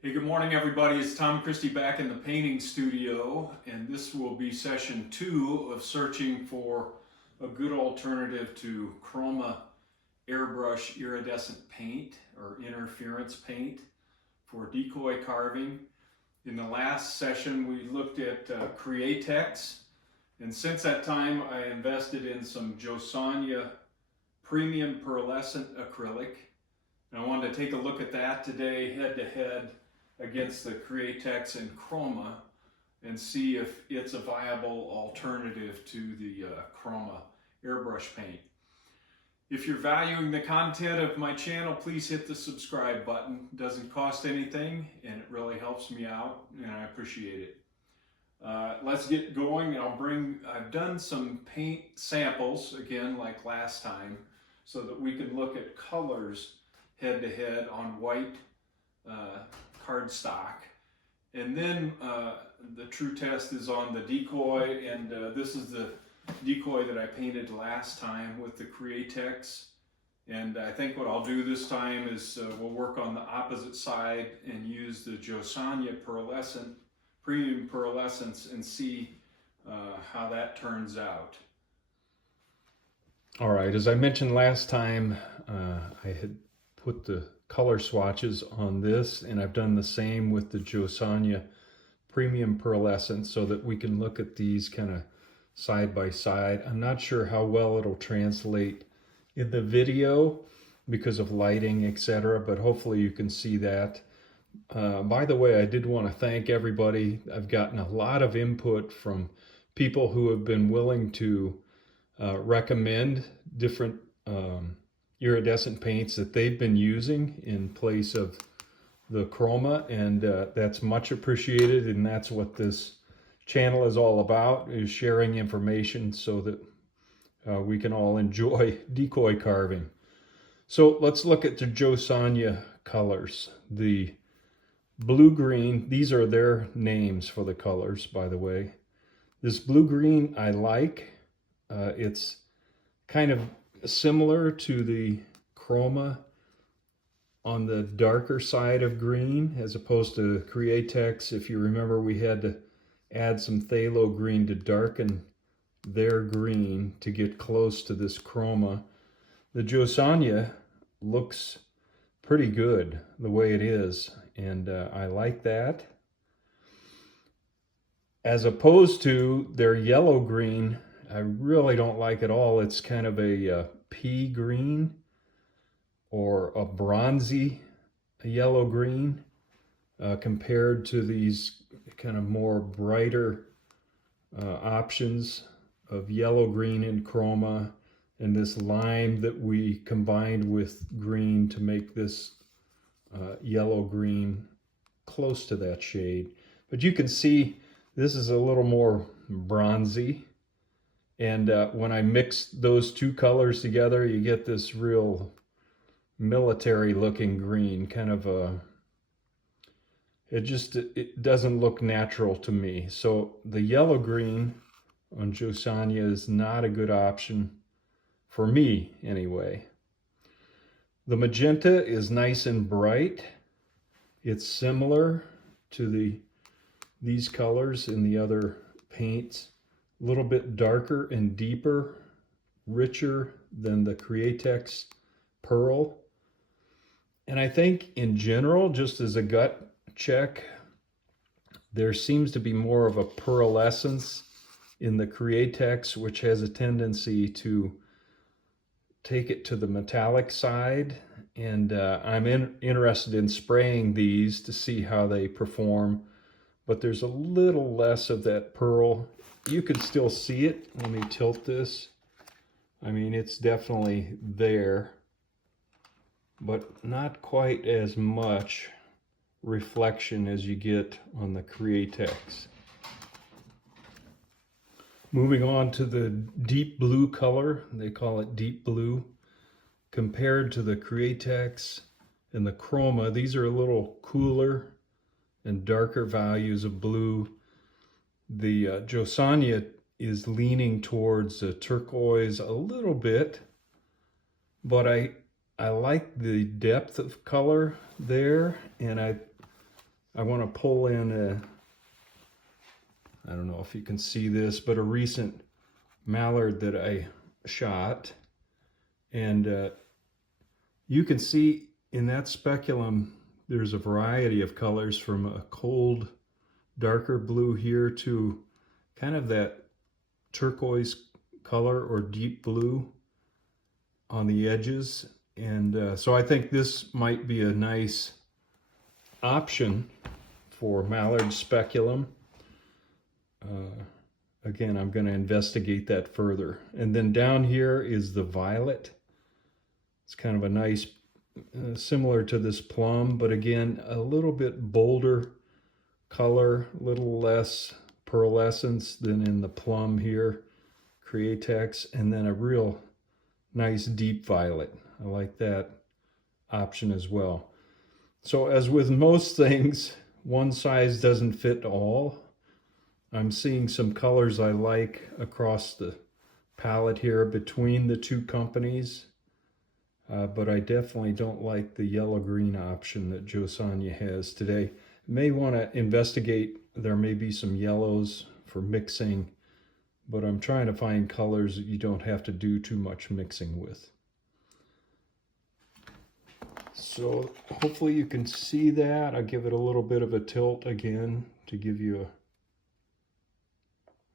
Hey, good morning everybody. It's Tom Christie back in the painting studio, and this will be session 2 of searching for a good alternative to Chroma Airbrush iridescent paint or interference paint for decoy carving. In the last session we looked at Createx, and since that time I invested in some Jo Sonja Premium Pearlescent acrylic, and I wanted to take a look at that today head to head against the Createx and Chroma and see if it's a viable alternative to the Chroma airbrush paint. If you're valuing the content of my channel, please hit the subscribe button. It doesn't cost anything and it really helps me out, and I appreciate it. Let's get going. I've done some paint samples again like last time so that we can look at colors head to head on white cardstock, and then the true test is on the decoy, and this is the decoy that I painted last time with the Createx. And I think what I'll do this time is we'll work on the opposite side and use the Jo Sonja Premium Pearlescent and see how that turns out. All right, as I mentioned last time, I had put the color swatches on this, and I've done the same with the Jo Sonja Premium Pearlescent so that we can look at these kind of side by side. I'm not sure how well it'll translate in the video because of lighting, etc., but hopefully you can see that. By the way, I did want to thank everybody. I've gotten a lot of input from people who have been willing to recommend different iridescent paints that they've been using in place of the Chroma, and that's much appreciated, and that's what this channel is all about, is sharing information so that we can all enjoy decoy carving. So let's look at the Jo Sonja colors. The blue-green, these are their names for the colors, by the way. This blue-green I like. It's kind of similar to the Chroma on the darker side of green, as opposed to Createx. If you remember, we had to add some phthalo green to darken their green to get close to this Chroma. The Jo Sonja looks pretty good the way it is, and I like that. As opposed to their yellow green, I really don't like at all. It's kind of a pea green or a bronzy yellow green compared to these kind of more brighter options of yellow green in Chroma, and this lime that we combined with green to make this yellow green close to that shade. But you can see this is a little more bronzy. And when I mix those two colors together, you get this real military looking green, kind of a, it doesn't look natural to me. So the yellow green on Jo Sonja is not a good option for me anyway. The magenta is nice and bright. It's similar to these colors in the other paints. A little bit darker and deeper, richer than the Createx Pearl. And I think in general, just as a gut check, there seems to be more of a pearlescence in the Createx, which has a tendency to take it to the metallic side. And I'm interested in spraying these to see how they perform. But there's a little less of that pearl. You can still see it. Let me tilt this. I mean, it's definitely there, but not quite as much reflection as you get on the Createx. Moving on to the deep blue color, they call it deep blue. Compared to the Createx and the Chroma, these are a little cooler and darker values of blue. The Jo Sonja is leaning towards a turquoise a little bit, but I like the depth of color there, and I want to pull in a, I don't know if you can see this, but a recent mallard that I shot, and you can see in that speculum there's a variety of colors, from a cold darker blue here to kind of that turquoise color or deep blue on the edges. And so I think this might be a nice option for mallard speculum. Again, I'm going to investigate that further. And then down here is the violet. It's kind of a nice, similar to this plum, but again, a little bit bolder color, a little less pearlescence than in the plum here, Createx, and then a real nice deep violet. I like that option as well. So as with most things, one size doesn't fit all. I'm seeing some colors I like across the palette here between the two companies, but I definitely don't like the yellow-green option that Jo Sonja has today. May want to investigate, there may be some yellows for mixing, but I'm trying to find colors that you don't have to do too much mixing with. So hopefully you can see that. I'll give it a little bit of a tilt again to give you a,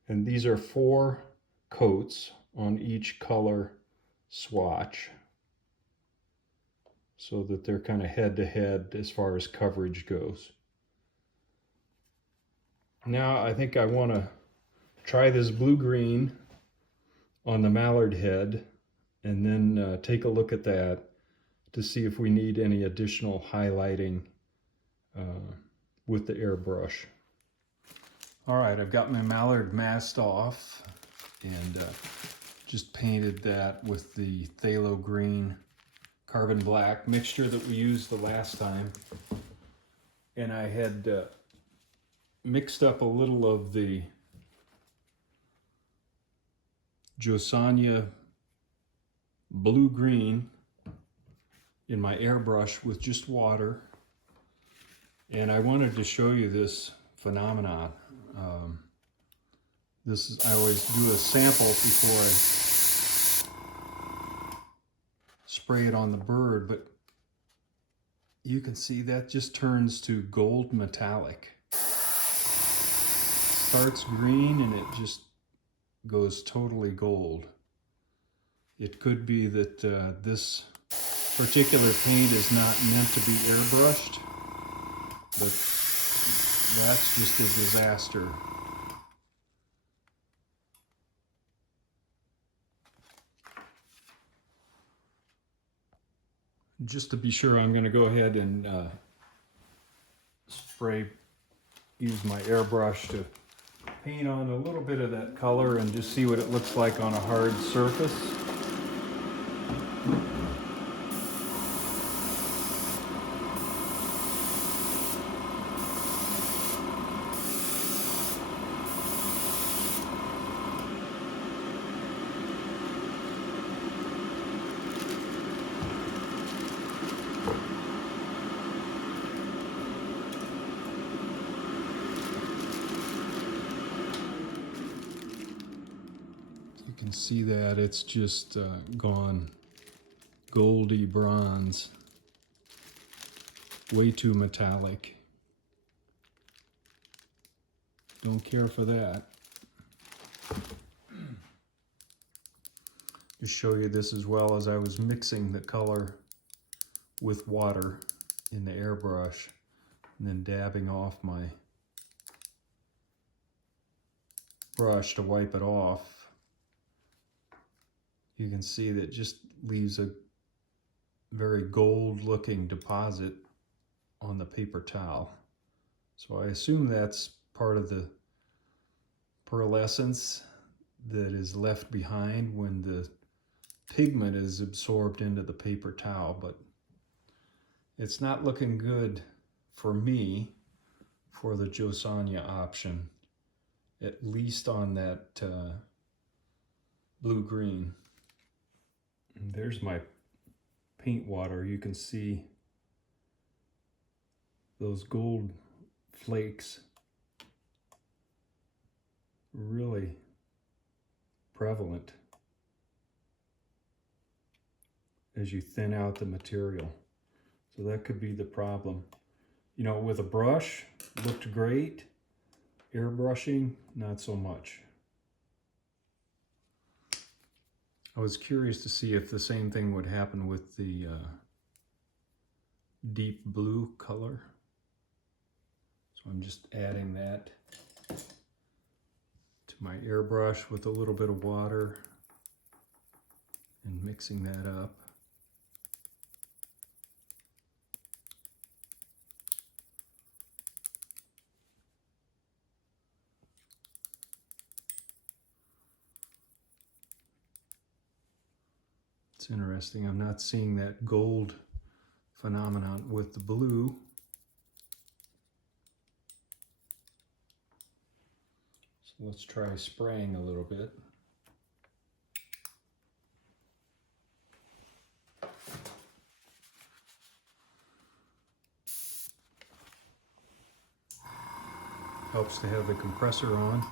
and these are 4 coats on each color swatch, so that they're kind of head to head as far as coverage goes. Now I think I want to try this blue-green on the mallard head, and then take a look at that to see if we need any additional highlighting with the airbrush. All right, I've got my mallard masked off, and just painted that with the phthalo green carbon black mixture that we used the last time. And I had mixed up a little of the Jo Sonja blue-green in my airbrush with just water. And I wanted to show you this phenomenon. I always do a sample before I spray it on the bird, but you can see that just turns to gold metallic. Starts green and it just goes totally gold. It could be that this particular paint is not meant to be airbrushed, but that's just a disaster. Just to be sure, I'm going to go ahead and use my airbrush to paint on a little bit of that color and just see what it looks like on a hard surface. You can see that it's just gone goldy bronze, way too metallic. Don't care for that. To show you this as well, as I was mixing the color with water in the airbrush and then dabbing off my brush to wipe it off, you can see that it just leaves a very gold looking deposit on the paper towel. So I assume that's part of the pearlescence that is left behind when the pigment is absorbed into the paper towel, but it's not looking good for me for the Jo Sonja option. at least on that blue-green. And there's my paint water. You can see those gold flakes really prevalent as you thin out the material. So that could be the problem. You know, with a brush, looked great. Airbrushing, not so much. I was curious to see if the same thing would happen with the deep blue color. So I'm just adding that to my airbrush with a little bit of water and mixing that up. It's interesting, I'm not seeing that gold phenomenon with the blue. So let's try spraying a little bit. Helps to have the compressor on.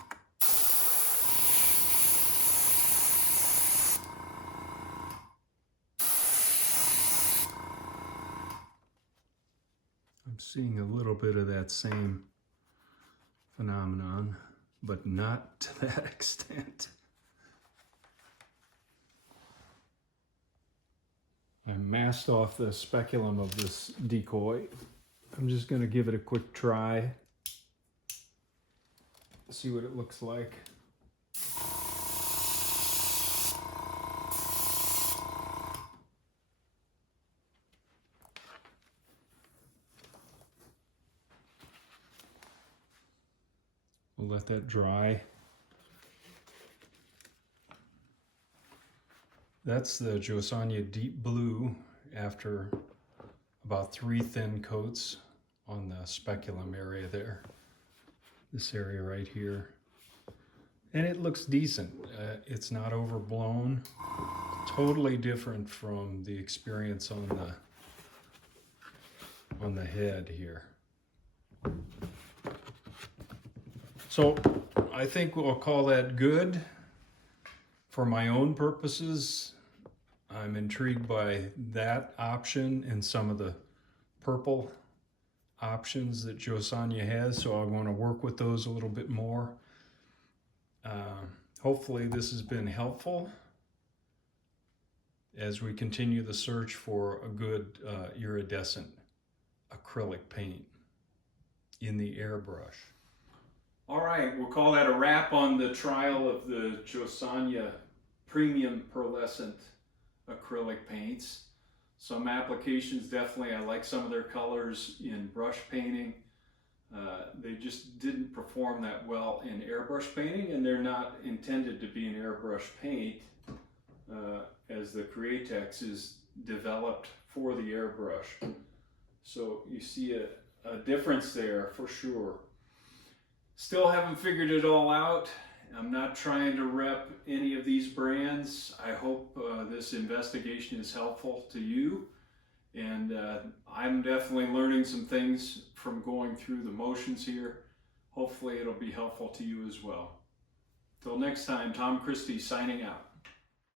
I'm seeing a little bit of that same phenomenon, but not to that extent. I masked off the speculum of this decoy. I'm just going to give it a quick try, see what it looks like. We'll let that dry. That's the Jo Sonja Deep Blue after about 3 thin coats on the speculum area there. This area right here. And it looks decent. It's not overblown. Totally different from the experience on the head here. So I think we'll call that good. For my own purposes, I'm intrigued by that option and some of the purple options that Jo Sonja has, so I want to work with those a little bit more. Hopefully this has been helpful as we continue the search for a good iridescent acrylic paint in the airbrush. All right, we'll call that a wrap on the trial of the Jo Sonja Premium Pearlescent acrylic paints. Some applications, definitely, I like some of their colors in brush painting. They just didn't perform that well in airbrush painting, and they're not intended to be an airbrush paint as the Createx is developed for the airbrush. So you see a difference there for sure. Still haven't figured it all out. I'm not trying to rep any of these brands. I hope this investigation is helpful to you. And I'm definitely learning some things from going through the motions here. Hopefully it'll be helpful to you as well. Till next time, Tom Christie signing out.